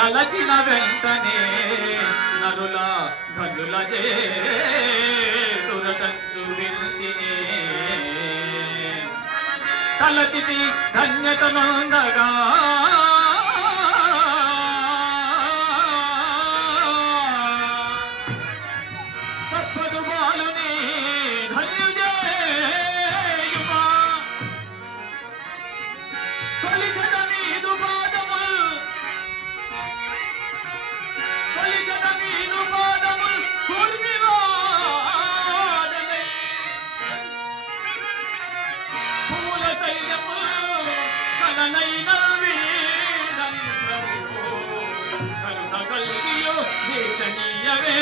తలచిన వెంటనే నరుల ధనుల చేతురటంచు వింటినే తలచితి ధన్యతనుండగా తప్పదు బాలుని ధన్యుజేయుమా కొలిచద మీదు పాదముల్ కొలిచద మీదు పాదముల్ కూర్మివాడనై పూల తైలముల్ కలనైన వీడని ప్రభు కరుణ కల్గియో దేశనీయవే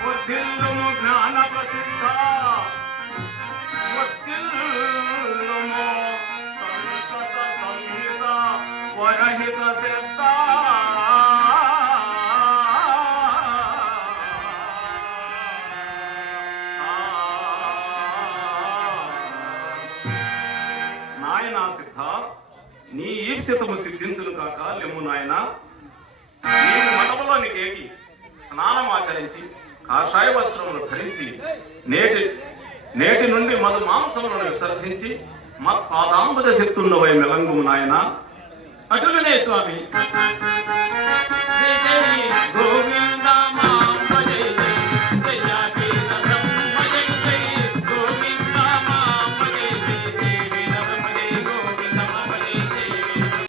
వర్ధిల్లుము జ్ఞాన ప్రసిద్ధ వర్ధిల్లుము సంతత సంహిత వరహిత సిద్ధ నాయనా సిద్ధ నీ ఈప్సితము సిద్ధించును కాక లెమ్ము నాయన నీవు మఠములోనికి ఏగి స్నానం ఆచరించి కాషాయ వస్త్రములు ధరించి నేటి నుండి మధు మాంసములను విసర్జించి మత్పాదాంబుద శక్తున్నవై మెలంగుము నాయన. అటులనే స్వామి.